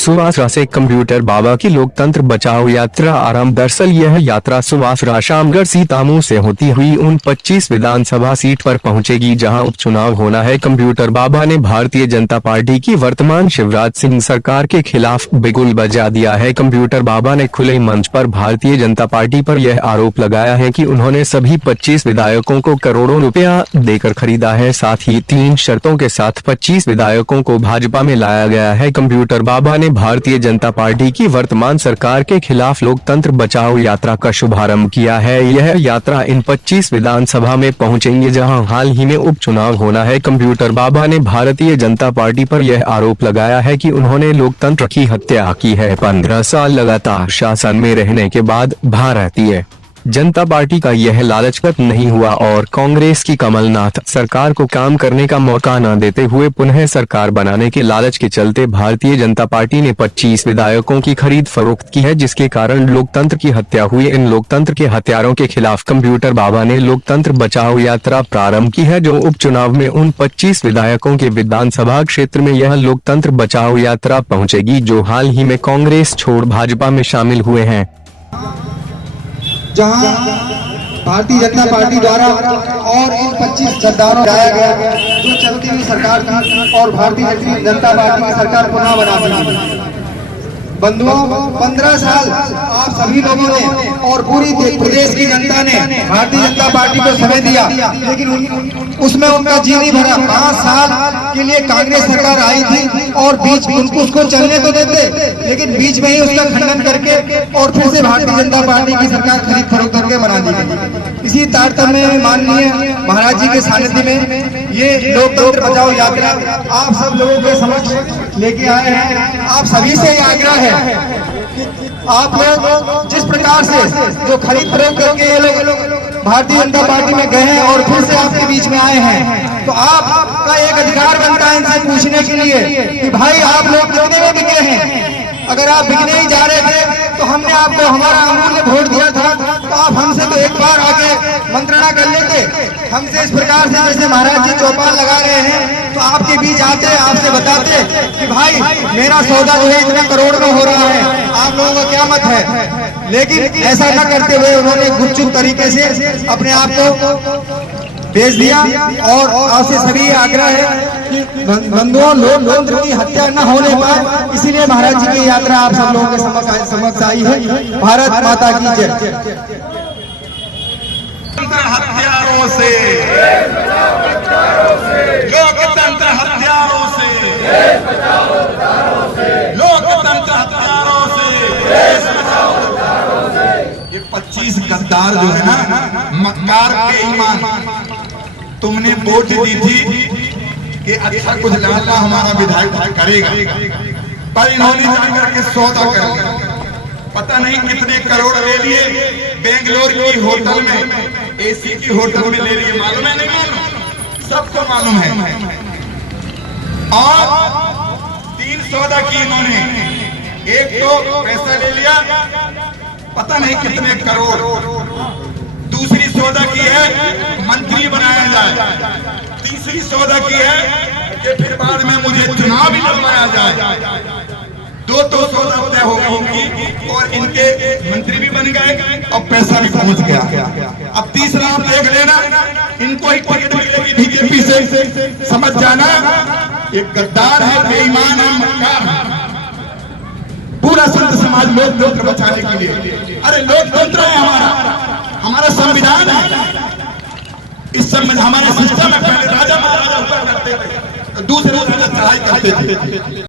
सुवासरा से कंप्यूटर बाबा की लोकतंत्र बचाओ यात्रा आरंभ। दरअसल यह यात्रा सुवासरा शामगढ़ सीतामऊ से होती हुई उन 25 विधानसभा सीट पर पहुंचेगी जहां उपचुनाव होना है। कंप्यूटर बाबा ने भारतीय जनता पार्टी की वर्तमान शिवराज सिंह सरकार के खिलाफ बिगुल बजा दिया है। कंप्यूटर बाबा ने खुले मंच पर भारतीय जनता पार्टी पर यह आरोप लगाया है कि उन्होंने सभी 25 विधायकों को करोड़ों रुपया देकर खरीदा है। साथ ही 3 शर्तों के साथ 25 विधायकों को भाजपा में लाया गया है। कंप्यूटर बाबा ने भारतीय जनता पार्टी की वर्तमान सरकार के खिलाफ लोकतंत्र बचाओ यात्रा का शुभारंभ किया है। यह यात्रा इन 25 विधानसभा में पहुंचेंगे जहां हाल ही में उपचुनाव होना है। कंप्यूटर बाबा ने भारतीय जनता पार्टी पर यह आरोप लगाया है कि उन्होंने लोकतंत्र की हत्या की है। 15 साल लगातार शासन में रहने के बाद भारतीय जनता पार्टी का यह लालचगत नहीं हुआ और कांग्रेस की कमलनाथ सरकार को काम करने का मौका न देते हुए पुनः सरकार बनाने के लालच के चलते भारतीय जनता पार्टी ने 25 विधायकों की खरीद फरोख्त की है, जिसके कारण लोकतंत्र की हत्या हुई। इन लोकतंत्र के हत्यारों के खिलाफ कंप्यूटर बाबा ने लोकतंत्र बचाओ यात्रा प्रारंभ की है, जो उपचुनाव में उन 25 विधायकों के विधानसभा क्षेत्र में यह लोकतंत्र बचाओ यात्रा पहुँचेगी जो हाल ही में कांग्रेस छोड़ भाजपा में शामिल हुए हैं। जहां भारतीय जनता पार्टी द्वारा और इन 25 गद्दारों लाया गया जो चलती हुई सरकार थी और भारतीय जनता पार्टी की सरकार पुनः बना दी। बंधुओं, 15 साल आप सभी लोगों ने और पूरी प्रदेश की जनता ने भारतीय जनता पार्टी को समय दिया, लेकिन उसमें उनका जी नहीं भरा। 5 साल के लिए कांग्रेस सरकार आई थी और बीच उसको चलने तो देते, लेकिन बीच में ही उसका खंडन करके और फिर से भारतीय जनता पार्टी की सरकार खरीद फरोख्त करके बना दी गई। इसी तारतम्य में माननीय महाराज जी के सानिध्य में ये लोकतंत्र बचाओ यात्रा आप सब लोगों के समक्ष लेके आए हैं। आप सभी से आग्रह है, आप लोग जिस प्रकार से जो खरीद फरोख्त करके ये लोग भारतीय जनता पार्टी में गए हैं और फिर से आपके बीच में आए हैं, तो आपका एक अधिकार बनता है इनसे पूछने के लिए कि भाई आप लोग कितने में बिके हैं। अगर आप बिकने ही जा रहे थे तो हमने आपको हमारा अमूल्य वोट दिया था, तो आप हमसे तो एक बार आके मंत्रणा कर लेते। हमसे इस प्रकार से जैसे महाराज जी चौपाल लगा रहे हैं तो आपके बीच आते, आपसे बताते कि भाई मेरा सौदा जो है इतना करोड़ में हो रहा है, आप लोगों का क्या मत है। लेकिन ऐसा न करते हुए उन्होंने गुपचुप तरीके से अपने आप को भेज दिया। और आपसे सभी आग्रह है कि बंधुओं, लोकतंत्र की हत्या न होने पाए, इसीलिए महाराज जी की यात्रा आप सब लोगों के समक्ष आई है। भारत माता की जय। हत्यारों से, लोकतंत्र हत्यारों से, लोकतंत्र हत्यारों से, ये 25 गद्दार जो है ना, मक्कार बेईमान, तुमने वोट दी थी कि अच्छा कुछ लाला हमारा विधायक करेगा, पर इन्होंने जाकर के सौदा कर लिया। पता नहीं कितने करोड़ ले लिए, बेंगलोर की होटल में, एसी की होटल में ले लिए। मालूम है नहीं मालूम? सबको मालूम है। और 3 सौदा की इन्होंने, एक तो पैसा ले लिया पता नहीं कितने करोड़, दूसरी सौदा की है मंत्री बनाया जाए, तीसरी सौदा की है कि फिर बाद में मुझे चुनाव भी लड़वाया जाए। 2 सौदा तय हो गई और इनके मंत्री भी बन गए और पैसा भी पहुंच गया। अब तीसरा आप देख लेना, इनको ही टिकट मिलेगी बीजेपी से, समझ जाना। एक गद्दार है, बेईमान है, मक्कार है। पूरा संत समाज लोकतंत्र बचाने के लिए, अरे लोकतंत्र है हमारा संविधान है। इस हमारे सिस्टम में पहले राजा महाराजा हुआ करते थे, दूसरे राजा चढ़ाई करते थे।